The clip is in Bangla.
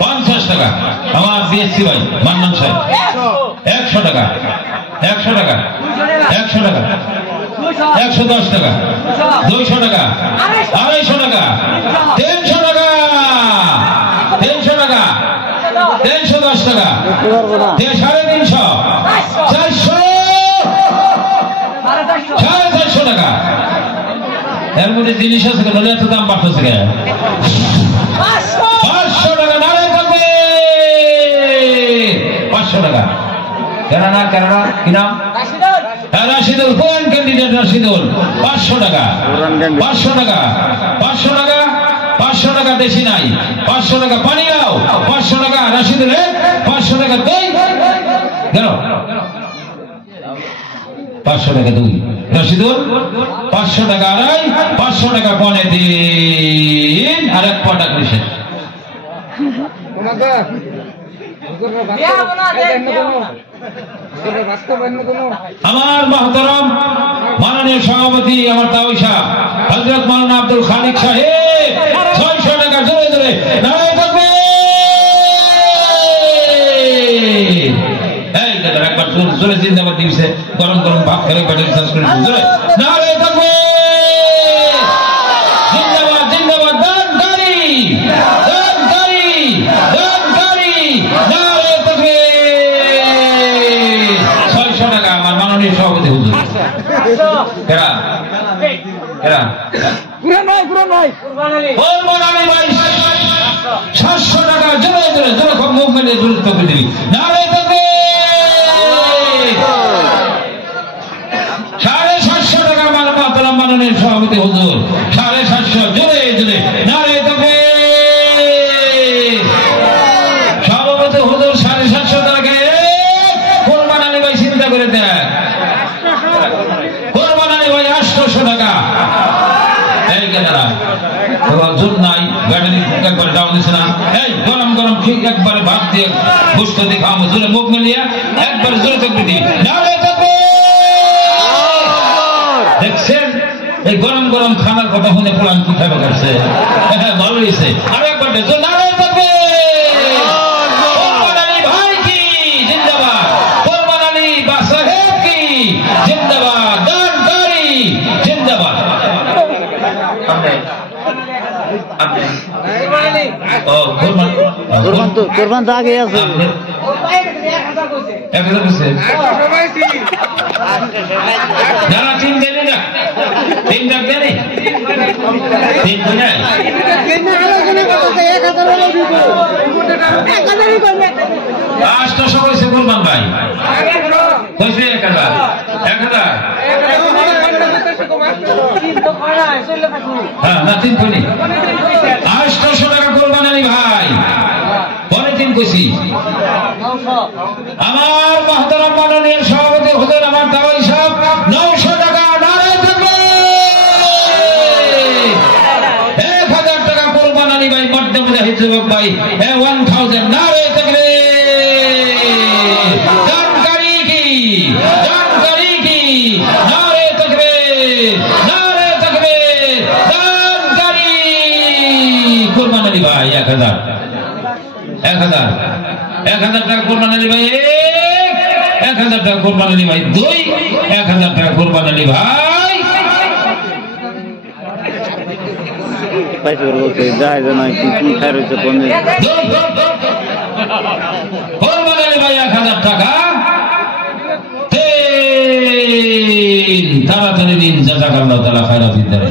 50 টাকা আমার বিএসসি ভাই মান্নান সাহেব 100 টাকা 100 টাকা 100 টাকা 110 টাকা 200 টাকা 250 টাকা 300 টাকা 300 টাকা 310 টাকা 350 400 450 টাকা এর মধ্যে জিনিস আছে কেন এত দাম বাড়তেছে কেন 500 টাকা নারে থাকবে 500 টাকা কেরানা কি নাম রাশিদুল কোন ক্যান্ডিডেট রাশিদুল 500 টাকা 500 টাকা 500 টাকা 500 টাকা দেশি নাই 500 টাকা পানি দাও 500 টাকা রাশিদুল 500 টাকা দেই গেল 500 টাকা দুই রাশিদুল 500 টাকা আড়াই 500 টাকা পনে দিন আর এক পটা কৃষি আমার মহতরম মাননীয় সভাপতি আমার তাওই সাহেব হযরত মাওলানা আব্দুল খালিক সাহেব 600 টাকা জোরে জোরে নারায়ে থাকবে এই দাদা একবার জোরে জিন্দাবাদ দিছে গরম গরম ভাত খেলে পেটে রিসার্চ করে জোরে নারায়ে থাকবে জিন্দাবাদ জিন্দাবাদ দানকারী দানকারী দানকারী নারায়ে থাকবে 600 টাকা আমার মাননীয় সভাপতি হুজুর কেরা কেরা কুরবান ভাই ভাই 700 টাকা জোরে জোরে জোরে খুব মুখ মেলে জোরে তবে দিবি নারায়ে থাকবে 750 টাকা আমার মহতরম মাননীয় সভাপতি হুজুর 750 জোরে জোরে নারায়ে থাকবে সভাপতি হুজুর 750 টাকা কুরবান আলী ভাই চিন্তা করে দেন কুরবান আলী ভাই 800 টাকা এই গেদারা জোর নাই গাড়ি একবার ডাউন দিছে না এই গরম গরম ঠিক একবার ভাত দিয়ে গোশত দিয়ে খাওয়াবো জোরে মুখ মিলিয়ে একবার জোরে থাকবে দিই নারায়ে থাকবে দেখছেন এই গরম গরম খানার কথা শুনে পুরান কি খাবে করছে হ্যাঁ ভালো হয়েছে আর একবার জোর নারায়ে থাকবে কুরবান আলী ভাই কি জিন্দাবাদ কুরবান আলী বা সাহেব কি জিন্দাবাদ দানকারী জিন্দাবাদ কুরবান তো আগে আছে যারা তিন দেনি না তিন ডাক দেনি তিন নাই 800 কইছে কুরবান ভাই কইছে 1000 হ্যাঁ না তিন কোনি 800 টাকা কুরবান আলী ভাই পরে তিন কইছি আমার মহতরম মাননীয় সভাপতি হুজুর আমার তাওই সাহেব 900 টাকা নারায়ে থাকবে 1000 টাকা কুরবান আলী ভাই মধ্যে মুজাহিদ যুবক ভাই 1000 নারায়ে থাকবে দানকারী কি নারায়ে থাকবে নারায়ে থাকবে দানকারী কুরবান আলী ভাই 1000 টাকা কুরবান আলী ভাই 1000 টাকা কুরবান আলী ভাই 2 1000 টাকা কুরবান আলী ভাই পয়সা বলতে যায় না কি খাই রইছে কোনে কুরবান আলী ভাই 1000 টাকা 3 তাড়াতাড়ি দিন জাযাকাল্লাহু তাআলা খায়রা ফিদারে